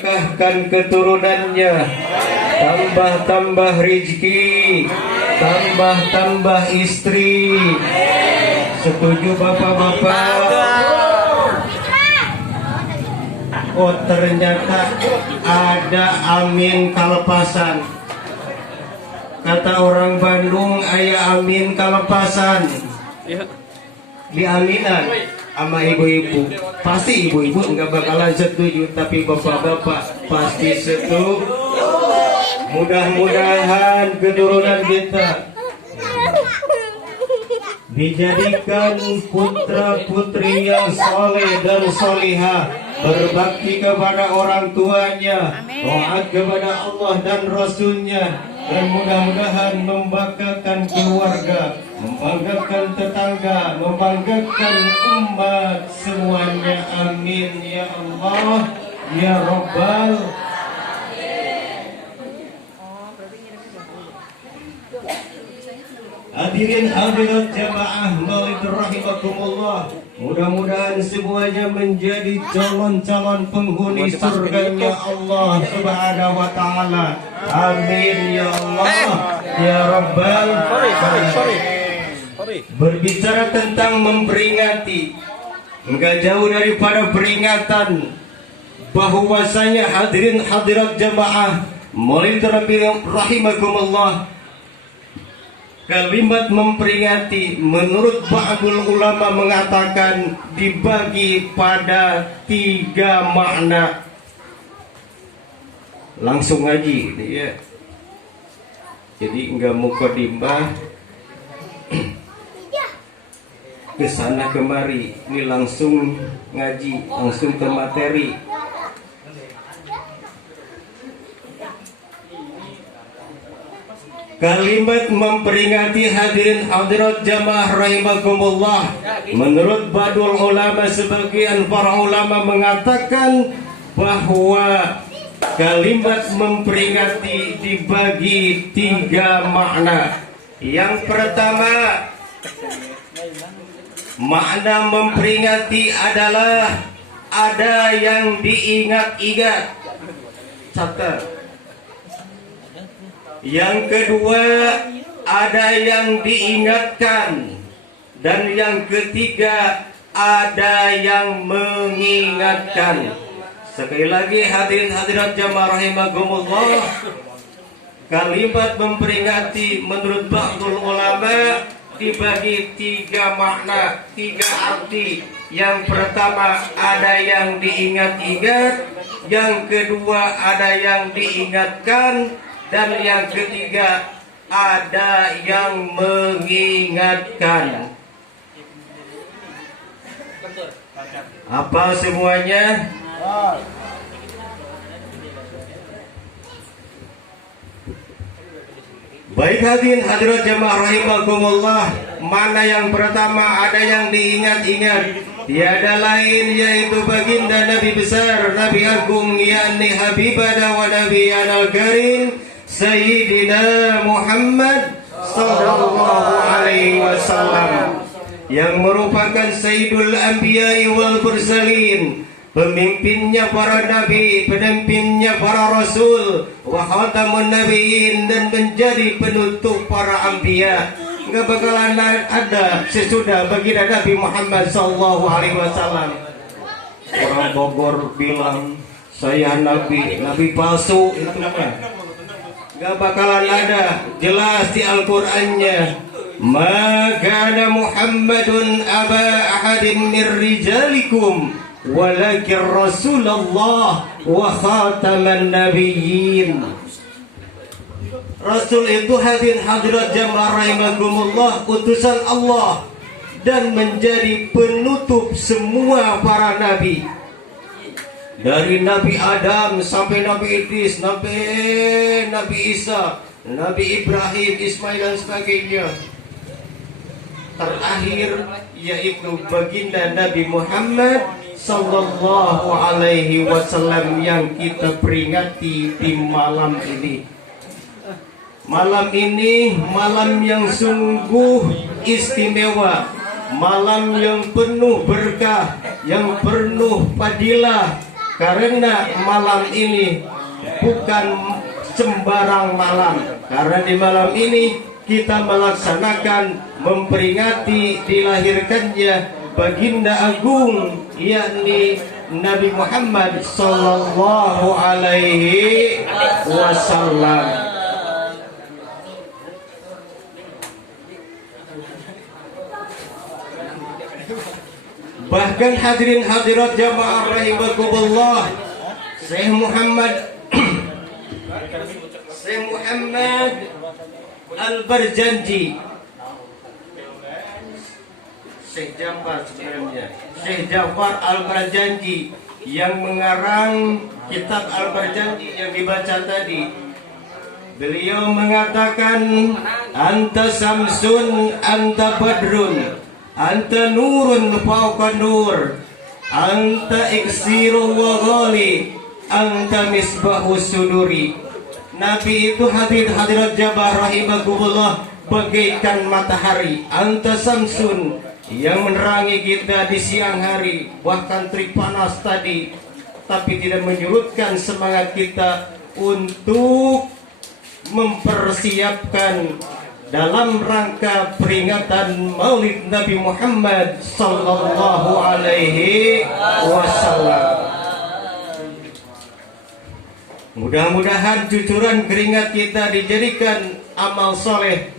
Berkahkan keturunannya, tambah-tambah rezeki, tambah-tambah istri. Setuju bapak-bapak? Oh, ternyata ada amin kalepasan. Kata orang Bandung, aya amin kalepasan. Di aminan sama ibu-ibu, pasti ibu-ibu nggak bakalan setuju, tapi bapak-bapak pasti setuju. Mudah-mudahan keturunan kita dijadikan putra-putri yang soleh dan solihah, berbakti kepada orang tuanya, taat kepada Allah dan Rasulnya, dan mudah-mudahan membanggakan keluarga, membanggakan tetangga, membanggakan umat semuanya. Amin ya Allah ya Rabbal. Hadirin hadirat jamaah maulid rahimakumullah, mudah-mudahan semuanya menjadi calon-calon penghuni surganya Allah Subhanahu wa taala. Amin ya Allah ya Rabbal. Berbicara tentang memperingati, enggak jauh daripada peringatan bahwasanya hadirin hadirat jamaah maulid rahimakumullah, kalimat memperingati menurut ba'dul ulama mengatakan dibagi pada 3 makna. Langsung ngaji ya. Jadi enggak mukadimah kesana kemari, ini langsung ngaji, langsung ke materi. Kalimat memperingati hadirin hadirat jamaah rahimakumullah, menurut ba'dul ulama, sebagian para ulama mengatakan bahwa kalimat memperingati dibagi 3 makna. Yang pertama, makna memperingati adalah ada yang diingat-ingat. Catat. Yang kedua, ada yang diingatkan. Dan yang ketiga, ada yang mengingatkan. Sekali lagi hadirin hadirat jamaah rahimakumullah, kalimat memperingati menurut ba'dul ulama dibagi 3 makna, 3 arti. Yang pertama, ada yang diingat-ingat. Yang kedua, ada yang diingatkan. Dan yang ketiga, ada yang mengingatkan. Apa semuanya? Baik hadirin hadirat jamaah rahimakumullah, mana yang pertama ada yang diingat-ingat, tiada lain yaitu baginda Nabi besar, Nabi agung, yakni Habibana wa Nabiyana al-Karim Sayyidina Muhammad sallallahu alaihi wasallam, yang merupakan Sayyidul Anbiya'i wal Mursalin, pemimpinnya para nabi, pendampingnya para rasul, wa khatamun nabiyyin, dan menjadi penutup para anbiya. Enggak bakalan ada sesudah baginda Nabi Muhammad sallallahu alaihi wasallam. Orang Bogor bilang saya nabi, nabi palsu, itu apa? Enggak bakalan ada. Jelas di Al-Qur'annya, maka Muhammadun aba ahadin min rijalikum walakin Rasulullah wa khataman nabiyyin. Rasul itu hadirin hadirat jamaah rahimakumullah, utusan Allah dan menjadi penutup semua para nabi. Dari Nabi Adam sampai Nabi Idris, Nabi Isa, Nabi Ibrahim, Ismail dan sebagainya. Terakhir yaitu baginda Nabi Muhammad sallallahu alaihi wasallam yang kita peringati di malam ini. Malam ini malam yang sungguh istimewa, malam yang penuh berkah, yang penuh fadilah, karena malam ini bukan sembarang malam, karena di malam ini kita melaksanakan memperingati dilahirkannya baginda agung, yakni Nabi Muhammad sallallahu alaihi wasallam. Bahkan hadirin hadirat jamaah rahimakumullah, Syekh Muhammad Al-Barjanji, Syekh Jafar Al-Barjanji yang mengarang kitab Al-Barjanji yang dibaca tadi, beliau mengatakan, anta samsun, anta badrun, anta nurun fawqa nur, anta iksiru wa ghali, anta misbahu suduri. Nabi itu hadirat jamaah rahimakumullah bagaikan matahari, anta samsun, yang menerangi kita di siang hari, bahkan terik panas tadi, tapi tidak menyurutkan semangat kita untuk mempersiapkan dalam rangka peringatan Maulid Nabi Muhammad sallallahu alaihi wasallam. Mudah-mudahan cucuran keringat kita dijadikan amal soleh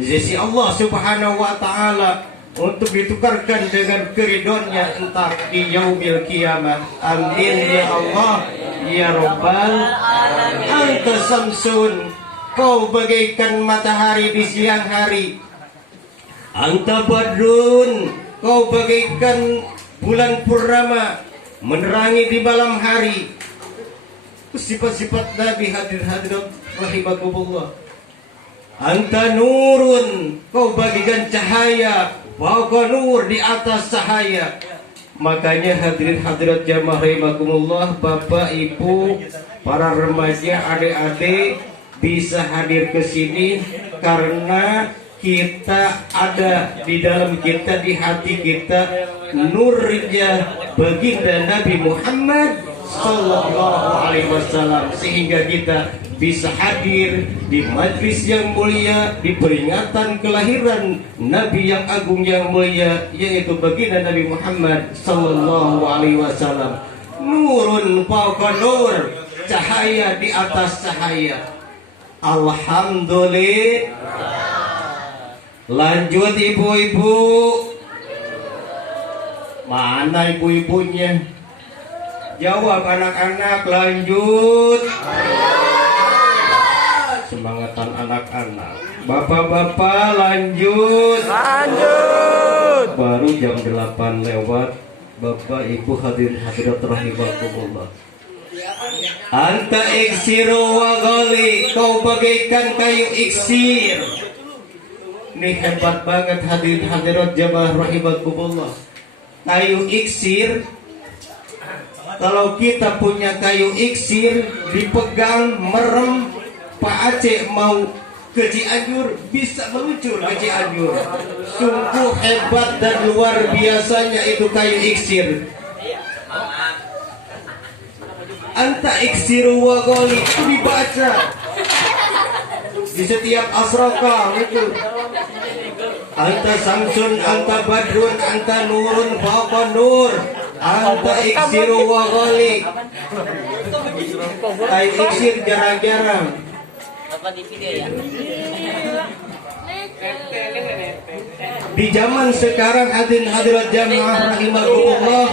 di sisi Allah Subhanahu wa taala untuk ditukarkan dengan keridhoannya entar di yaumil qiyamah. Amin ya Allah ya Rabbal alamin. Anta samsun, kau bagaikan matahari di siang hari. Anta badrun, kau bagaikan bulan purnama menerangi di malam hari. Sifat-sifat Nabi hadirat rahimakumullah. Anta nurun, kau bagaikan cahaya, fawqa nur, di atas cahaya. Makanya hadirin hadirat jamaah rahimakumullah, Bapak Ibu, para remaja, adik-adik bisa hadir ke sini karena kita ada di dalam kita, di hati kita, nurnya baginda Nabi Muhammad sallallahu alaihi wasallam, sehingga kita bisa hadir di majlis yang mulia, di peringatan kelahiran Nabi yang agung yang mulia, yaitu baginda Nabi Muhammad sallallahu alaihi wasallam. Nurun fawqa nur, cahaya di atas cahaya. Alhamdulillah. Lanjut ibu-ibu. Mana ibu-ibunya? Jawab anak-anak, lanjut. Semangatan anak-anak. Bapak-bapak, lanjut. Lanjut. Baru jam 8 lewat. Bapak Ibu hadirin hadirat rahimakumullah. Anta iksiru wa ghali, kau bagaikan kayu iksir. Ini hebat banget hadirin hadirat jamaah rahimakumullah. Kayu iksir, kalau kita punya kayu iksir, dipegang, merem, Pak Aceh mau ke Cianjur bisa meluncur ke Cianjur. Sungguh hebat dan luar biasanya itu kayu iksir. Anta iksiru wa ghali, itu dibaca di setiap asraka itu. Anta samsun, anta badrun, anta nurun fawqa nur, anta iksiru wa ghali. Kayu iksir jarang-jarang. Di zaman sekarang hadirin hadirat jamaah rahimakumullah,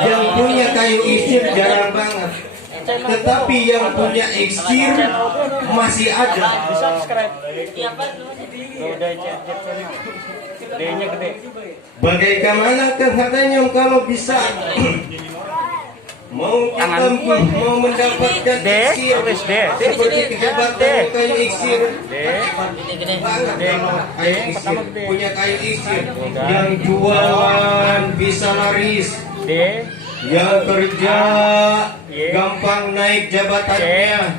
yang punya kayu iksir jarang banget. Tetapi yang punya iksir masih ada. Bagaimana katanya kalau bisa mau kita mau mendapatkan iksir seperti kehebatan kayu iksir, kayu iksir, punya kayu iksir yang jualan bisa laris, yang kerja gampang naik jabatannya,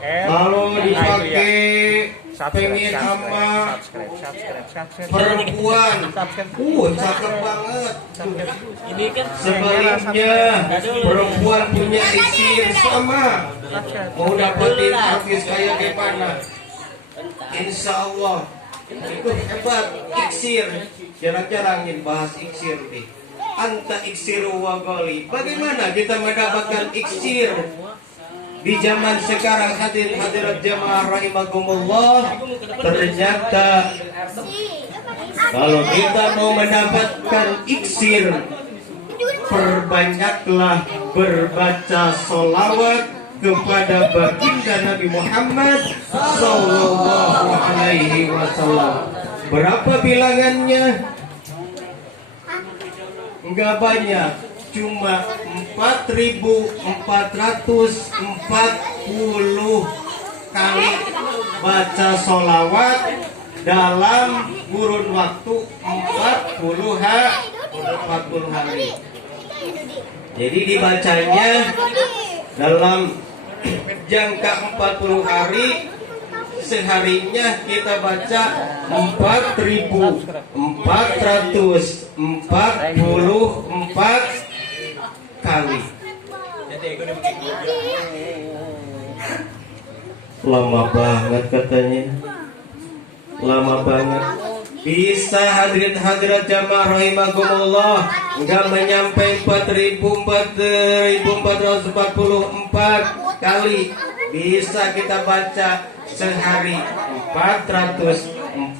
kalau dipakai pengen sama perempuan. Cakep banget. Sebaliknya perempuan punya iksir sama, mau dapetin artis kayak gimana? Insya Allah itu hebat iksir. Jarang-jarang bahas iksir nih. Anta iksiru wa ghali. Bagaimana kita mendapatkan iksir di zaman sekarang? Hadirat jamaah rahimakumullah, ternyata kalau kita mau mendapatkan iksir, perbanyaklah berbaca sholawat kepada baginda Nabi Muhammad sallallahu alaihi wasallam. Berapa bilangannya? Enggak banyak, cuma 4.440 kali baca sholawat dalam kurun waktu 40 hari. Jadi dibacanya dalam jangka 40 hari. Seharinya kita baca 4.444 kali. Lama banget katanya. Lama banget. Bisa hadirat jamaah rahimakumullah, enggak menyampai 4.444 kali. Bisa kita baca sehari 444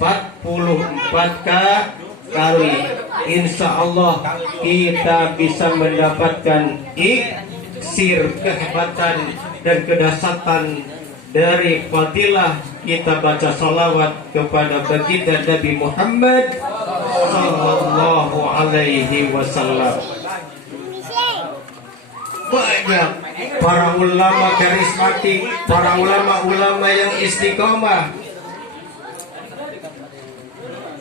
kali. Insya Allah kita bisa mendapatkan iksir kehebatan dan kedahsyatan dari fadilah kita baca salawat kepada baginda Nabi Muhammad sallallahu alaihi wasallam. Banyak para ulama karismatik, para ulama-ulama yang istiqomah.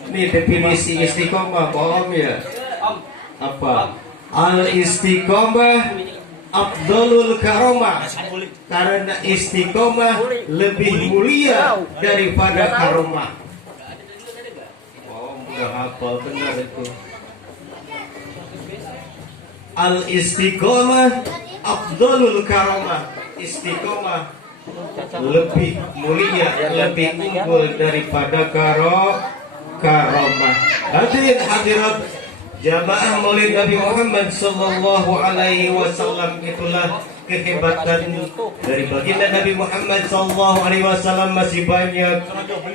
Ini definisi istiqomah, paham ya? Apa? Al-istiqomah afdalul karomah. Karena istiqomah lebih mulia daripada karomah. Oh, enggak hafal benar itu. Al-istiqomah afdalul karomah. Istiqomah lebih mulia, lebih unggul daripada karomah. Hadirat jamaah Maulid Nabi Muhammad sallallahu alaihi wasallam, itulah kehebatan dari baginda Nabi Muhammad sallallahu alaihi wasallam. Masih banyak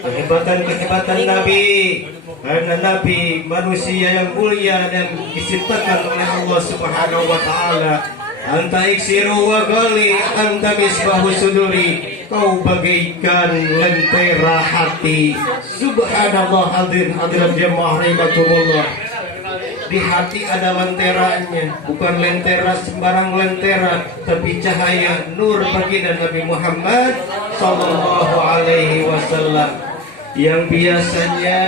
kehebatan Nabi, karena Nabi manusia yang mulia dan diciptakan oleh Allah Subhanahu wa taala. Anta iksiru wa ghali, anta misbahu suduri, kau bagaikan lentera hati. Subhanallah. Hadirat jamaah rahimakumullah, di hati ada lenteranya, bukan lentera sembarang lentera, tapi cahaya nur baginda Nabi Muhammad sallallahu alaihi wasallam, yang biasanya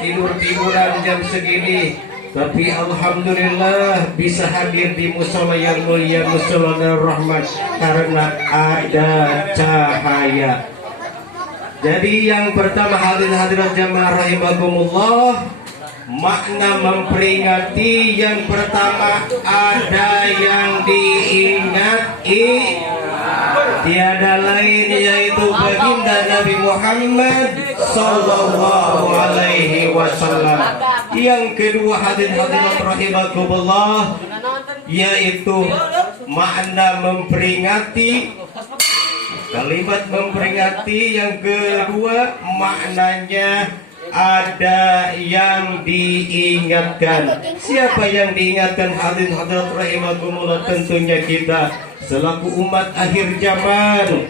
tidur-tiduran jam segini, tapi alhamdulillah bisa hadir di musola yang mulia, musola Ar-Rahman, karena ada cahaya. Jadi yang pertama, hadirat jamaah rahimakumullah, makna memperingati yang pertama, ada yang diingati, tiada lain yaitu baginda Nabi Muhammad sallallahu alaihi wasallam. Yang kedua, hadirat rahimakumullah, yaitu makna memperingati. Kalimat memperingati yang kedua maknanya ada yang diingatkan. Siapa yang diingatkan? Hadirat rahimakumullah, tentunya kita selaku umat akhir zaman.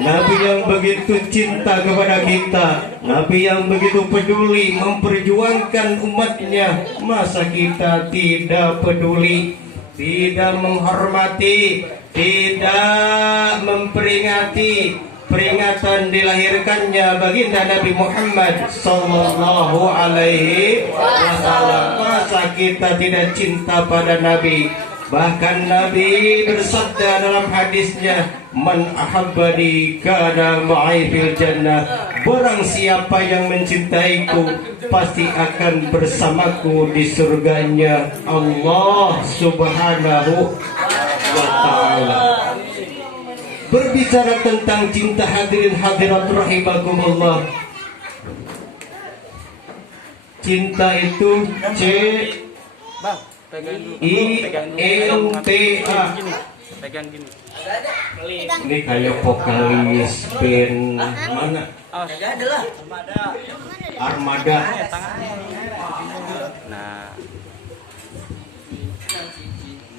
Nabi yang begitu cinta kepada kita, Nabi yang begitu peduli memperjuangkan umatnya, masa kita tidak peduli, tidak menghormati, tidak memperingati peringatan dilahirkannya baginda Nabi Muhammad sallallahu alaihi wasallam? Masa kita tidak cinta pada Nabi? Bahkan Nabi bersabda dalam hadisnya, "Man ahabbani kana ma'i fil jannah." Barang siapa yang mencintaiku pasti akan bersamaku di surganya Allah Subhanahu wa taala. Berbicara tentang cinta, hadirin hadirat rahimakumullah. Cinta itu Bang, pegang dulu. CINTA. Pegang gini. Ini kayak vokalis band mana? Armada. Nah,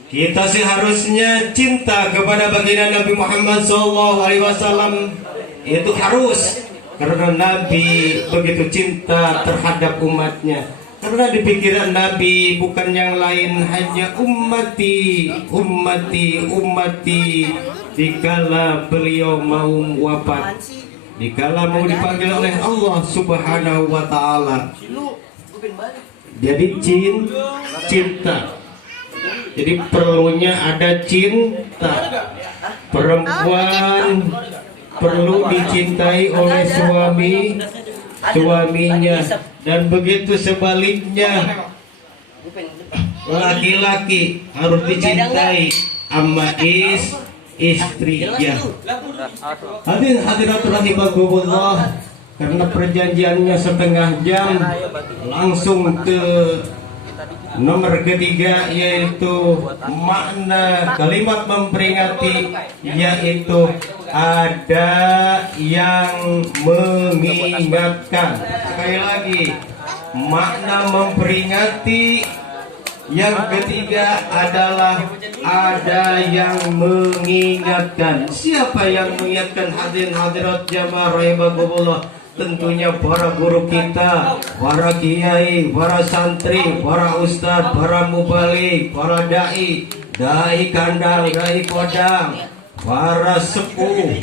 Kita seharusnya cinta kepada baginda Nabi Muhammad SAW. Itu harus, karena Nabi begitu cinta terhadap umatnya. Karena di pikiran Nabi bukan yang lain, hanya ummati, ummati, ummati. Dikala beliau mau wafat, dikala mau dipanggil oleh Allah Subhanahu wa taala. Jadi cinta. Jadi perlunya ada cinta. Perempuan perlu dicintai oleh suaminya, dan begitu sebaliknya, laki-laki harus dicintai sama istrinya. Hadirin hadirat rahimakumullah, karena perjanjiannya setengah jam, langsung ke nomor ketiga, yaitu makna kalimat memperingati, yaitu ada yang mengingatkan. Sekali lagi, makna memperingati yang ketiga adalah ada yang mengingatkan. Siapa yang mengingatkan, hadirin hadirat jamaah rahimakumullah? Tentunya para guru kita, para kiai, para santri, para ustadz, para mubalik, para dai kandang, dai kodam, para sepuh,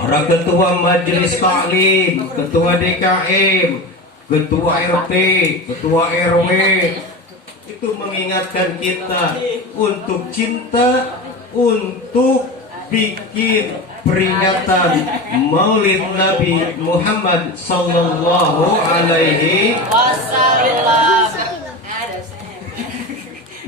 para ketua majelis taklim, ketua DKM, ketua RT, ketua RW. Itu mengingatkan kita untuk cinta, untuk bikin peringatan Maulid Nabi Muhammad sallallahu alaihi wasallam.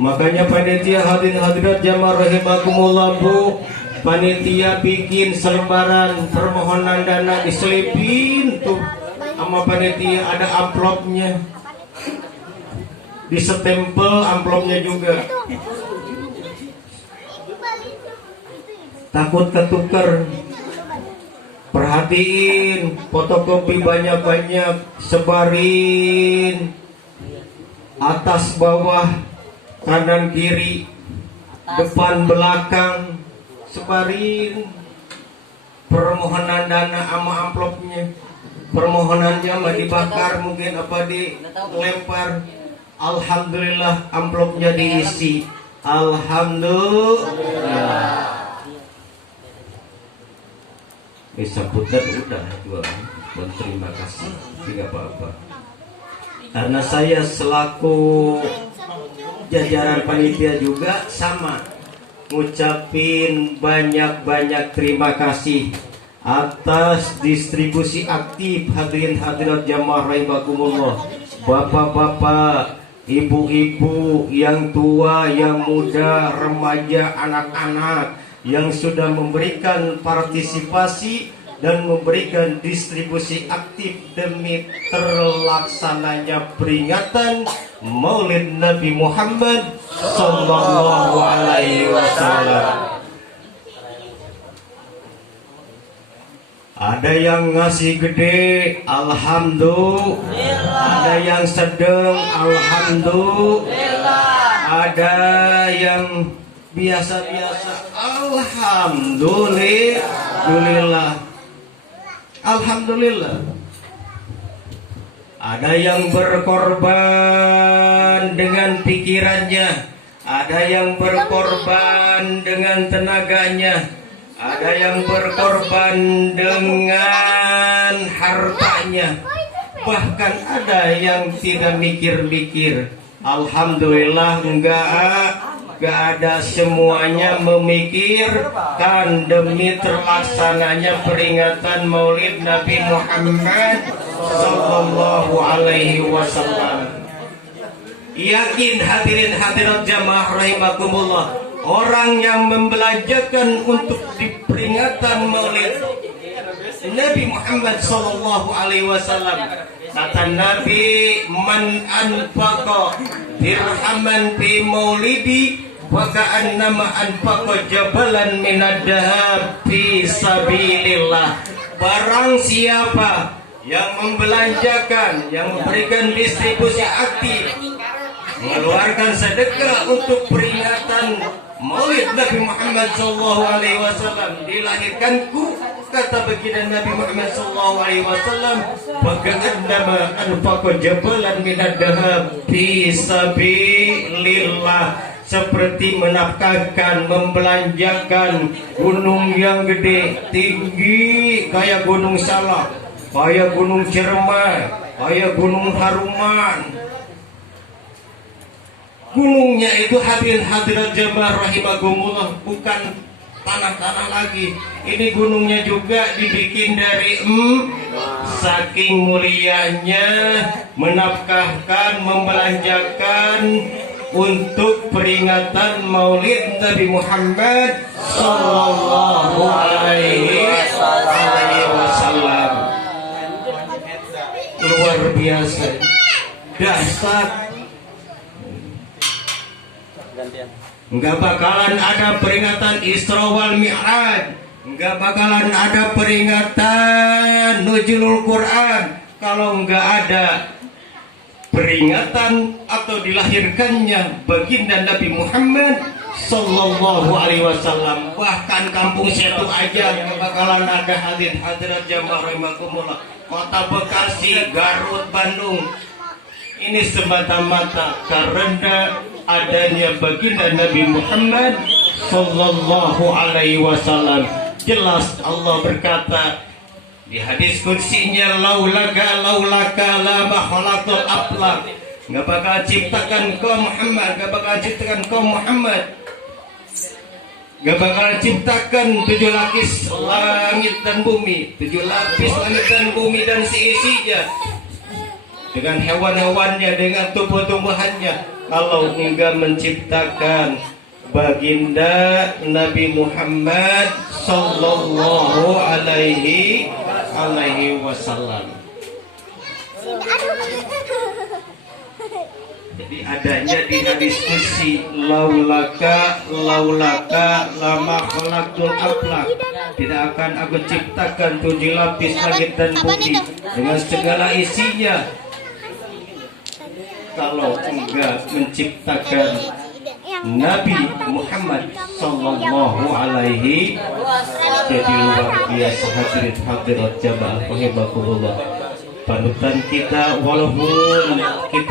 Makanya panitia, hadirin hadirat jamaah rahimakumullah, Bu, panitia bikin selebaran permohonan dana, diselipin tuh sama panitia, ada amplopnya, disestempel amplopnya juga. Takut ketuker. Perhatiin, fotokopi banyak-banyak, sebarin atas bawah, kanan kiri, depan belakang, sebarin permohonan dana sama amplopnya. Permohonannya mah dibakar, mungkin apa dilempar. Alhamdulillah amplopnya diisi. Alhamdulillah. Sambutan udah jualan, dan terima kasih, tidak apa-apa. Karena saya selaku jajaran panitia juga sama, ngucapin banyak-banyak terima kasih atas distribusi aktif, hadirin hadirat jamaah rahimakumullah, bapak-bapak, ibu-ibu, yang tua, yang muda, remaja, anak-anak, yang sudah memberikan partisipasi dan memberikan distribusi aktif demi terlaksananya peringatan Maulid Nabi Muhammad sallallahu alaihi wasallam. Ada yang ngasih gede, alhamdulillah. Ada yang sedang, alhamdulillah. Ada yang biasa-biasa, alhamdulillah. Alhamdulillah. Ada yang berkorban dengan pikirannya, ada yang berkorban dengan tenaganya, ada yang berkorban dengan hartanya, bahkan ada yang tidak mikir-mikir. Alhamdulillah, enggak keada semuanya memikirkan demi terlaksananya peringatan Maulid Nabi Muhammad sallallahu alaihi wasallam. Yakin hadirin hadirat jamaah rahimakumullah, orang yang membelanjakan untuk diperingatan Maulid Nabi Muhammad sallallahu alaihi wasallam, kata Nabi, man anfaqa dirhaman fi maulidi wa ka'annama anfaqa jabalan minad dahab fi sabilillah. Barang siapa yang membelanjakan, yang memberikan distribusi aktif, mengeluarkan sedekah untuk peringatan Maulid Nabi Muhammad sallallahu alaihi wasallam, dilahirkanku, kata baginda Nabi Muhammad sallallahu alaihi wasallam, bagaimana anfaqa jabalan minad dahab fi sabilillah, seperti menafkahkan, membelanjakan gunung yang gede, tinggi kayak Gunung Salak, kayak Gunung Ciremai, kayak Gunung Haruman. Gunungnya itu hadirin hadirat jamaah rahimakumullah, bukan tanah-tanah lagi. Ini gunungnya juga dibikin dari saking mulianya menafkahkan, membelanjakan untuk peringatan Maulid Nabi Muhammad sallallahu alaihi wasallam. Luar biasa, dahsyat. Enggak bakalan ada peringatan Isra wal Mi'raj, enggak bakalan ada peringatan Nuzulul Quran kalau enggak ada peringatan atau dilahirkannya baginda Nabi Muhammad sallallahu alaihi wasallam. Bahkan kampung Setu aja enggak bakalan ada hadirat jamaah rahimakumullah. Kota Bekasi, Garut, Bandung, ini semata-mata karena adanya baginda Nabi Muhammad sallallahu alaihi wasallam. Jelas Allah berkata di hadis kursinya, laulaka lama khalaqtul aflaq, enggak bakal ciptakan kau Muhammad, enggak bakal ciptakan kau Muhammad, enggak bakal ciptakan 7 lapis langit dan bumi, 7 lapis langit dan bumi dan seisinya, dengan hewan-hewannya, dengan tumbuh-tumbuhannya, kalau enggak menciptakan baginda Nabi Muhammad sallallahu alaihi wasallam. Jadi adanya di hadis kursi, laulaka lama khalaqtul aflaq, tidak akan aku ciptakan 7 lapis langit dan bumi dengan segala isinya kalau enggak menciptakan Nabi Muhammad sallallahu alaihi. Jadi luar biasa hadirin hadirat jamaah rahimakumullah. Panutan kita walaupun kita